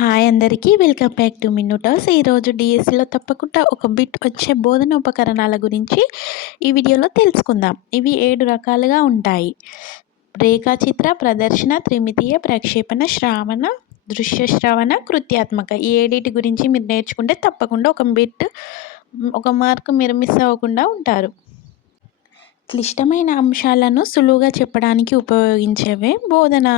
Hi అందరికీ welcome back to మిన్నుటాస్ ఈరోజు డిఎస్సిలో తప్పకుండా ఒక బిట్ వచ్చే బోధన ఉపకరణాల గురించి ఈ వీడియోలో తెలుసుకుందాం. ఇవి ఏడు రకాలుగా ఉంటాయి. రేఖాచిత్ర ప్రదర్శన త్రిమితీయ ప్రక్షేపణ శ్రావణ దృశ్య శ్రవణ కృత్యాత్మక. ఈ ఏడిటి గురించి మీరు నేర్చుకుంటే తప్పకుండా ఒక బిట్ ఒక మార్క్ మీరు మిస్ అవ్వకుండా ఉంటారు. క్లిష్టమైన అంశాలను సులువుగా చెప్పడానికి ఉపయోగించేవే బోధన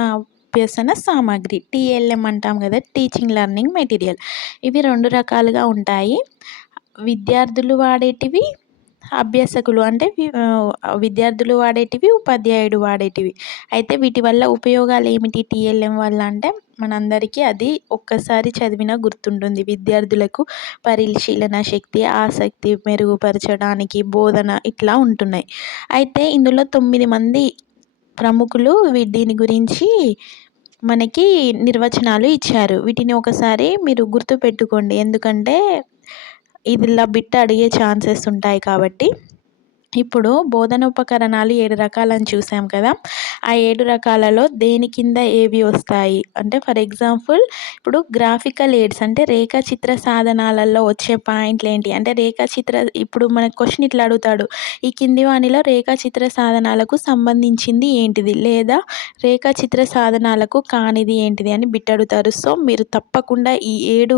అభ్యసన సామాగ్రి టీఎల్ఎం అంటాం కదా టీచింగ్ లెర్నింగ్ మెటీరియల్. ఇవి రెండు రకాలుగా ఉంటాయి. విద్యార్థులు వాడేటివి అభ్యాసకులు అంటే విద్యార్థులు వాడేటివి ఉపాధ్యాయుడు వాడేటివి. అయితే వీటి వల్ల ఉపయోగాలు ఏమిటి? టీఎల్ఎం వల్ల అంటే మనందరికీ అది ఒక్కసారి చదివినా గుర్తుంటుంది. విద్యార్థులకు పరిశీలన శక్తి ఆసక్తి మెరుగుపరచడానికి బోధన ఇట్లా ఉంటున్నాయి. అయితే ఇందులో తొమ్మిది మంది ప్రముఖులు దీని గురించి మనకి నిర్వచనాలు ఇచ్చారు. వీటిని ఒకసారి మీరు గుర్తుపెట్టుకోండి. ఎందుకంటే ఇదిలా బిట్ అడిగే ఛాన్సెస్ ఉంటాయి కాబట్టి. ఇప్పుడు బోధన ఉపకరణాలు ఏడు రకాలని చూసాం కదా. ఆ ఏడు రకాలలో దేని కింద ఏవి వస్తాయి? అంటే ఫర్ ఎగ్జాంపుల్ ఇప్పుడు గ్రాఫికల్ ఎయిడ్స్ అంటే రేఖాచిత్ర సాధనాలలో వచ్చే పాయింట్లు ఏంటి? అంటే రేఖాచిత్ర ఇప్పుడు మన క్వశ్చన్ ఇట్లా అడుగుతాడు. ఈ కింది వాణిలో రేఖాచిత్ర సాధనాలకు సంబంధించింది ఏంటిది? లేదా రేఖాచిత్ర సాధనాలకు కానిది ఏంటిది అని బిట్టడుతారు సో మీరు తప్పకుండా ఈ ఏడు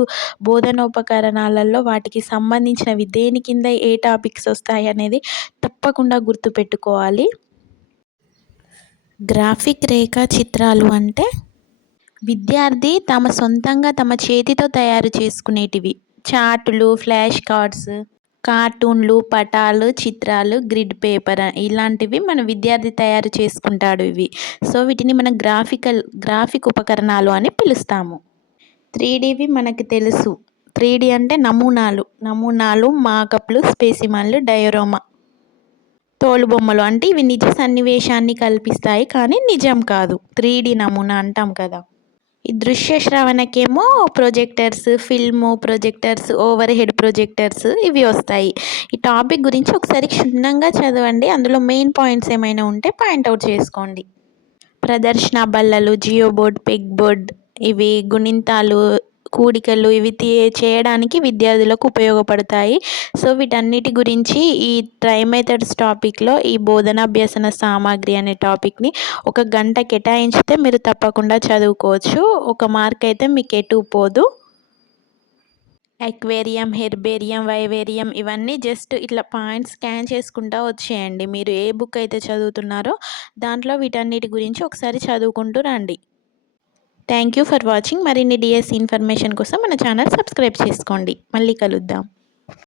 బోధనోపకరణాలలో వాటికి సంబంధించినవి దేని కింద ఏ టాపిక్స్ వస్తాయి అనేది తప్పకుండా గుర్తుపెట్టుకోవాలి. గ్రాఫిక్ రేఖా చిత్రాలు అంటే విద్యార్థి తమ సొంతంగా తమ చేతితో తయారు చేసుకునేటివి. చార్టులు ఫ్లాష్ కార్డ్స్ కార్టూన్లు పటాలు చిత్రాలు గ్రిడ్ పేపర్ ఇలాంటివి మన విద్యార్థి తయారు చేసుకుంటాడు ఇవి. సో వీటిని మనం గ్రాఫికల్ గ్రాఫిక్ ఉపకరణాలు అని పిలుస్తాము. త్రీ డీవి మనకు తెలుసు. త్రీ డి అంటే నమూనాలు. నమూనాలు మాకప్లు స్పేసిమన్లు డయోరోమా. తోలుబొమ్మలు అంటే ఇవి నిజ సన్నివేశాన్ని కల్పిస్తాయి కానీ నిజం కాదు. త్రీ డి నమూనా అంటాం కదా. ఈ దృశ్య శ్రవణకేమో projectors film projectors overhead projectors ఇవి వస్తాయి. ఈ టాపిక్ గురించి ఒకసారి క్షుణ్ణంగా చదవండి. అందులో మెయిన్ పాయింట్స్ ఏమైనా ఉంటే పాయింట్అవుట్ చేసుకోండి. ప్రదర్శన బల్లలు జియో బోర్డ్ పెగ్ బోర్డ్ ఇవి గుణింతాలు కూడికలు ఇవి చేయడానికి విద్యార్థులకు ఉపయోగపడతాయి. సో వీటన్నిటి గురించి ఈ ట్రై మెథడ్స్ టాపిక్లో ఈ బోధనాభ్యసన సామాగ్రి అనే టాపిక్ని ఒక గంట కేటాయించితే మీరు తప్పకుండా చదువుకోవచ్చు. ఒక మార్క్ అయితే మీకు ఎటు పోదు. ఎక్వేరియం హెర్బేరియం వైవేరియం ఇవన్నీ జస్ట్ ఇట్లా పాయింట్స్ స్కాన్ చేసుకుంటూ వచ్చేయండి. మీరు ఏ బుక్ అయితే చదువుతున్నారో దాంట్లో వీటన్నిటి గురించి ఒకసారి చదువుకుంటూ రండి. థ్యాంక్ యూ ఫర్ వాచింగ్ మరిన్ని డిఎస్ ఇన్ఫర్మేషన్ కోసం మన ఛానల్ సబ్స్క్రైబ్ చేసుకోండి. మళ్ళీ కలుద్దాం.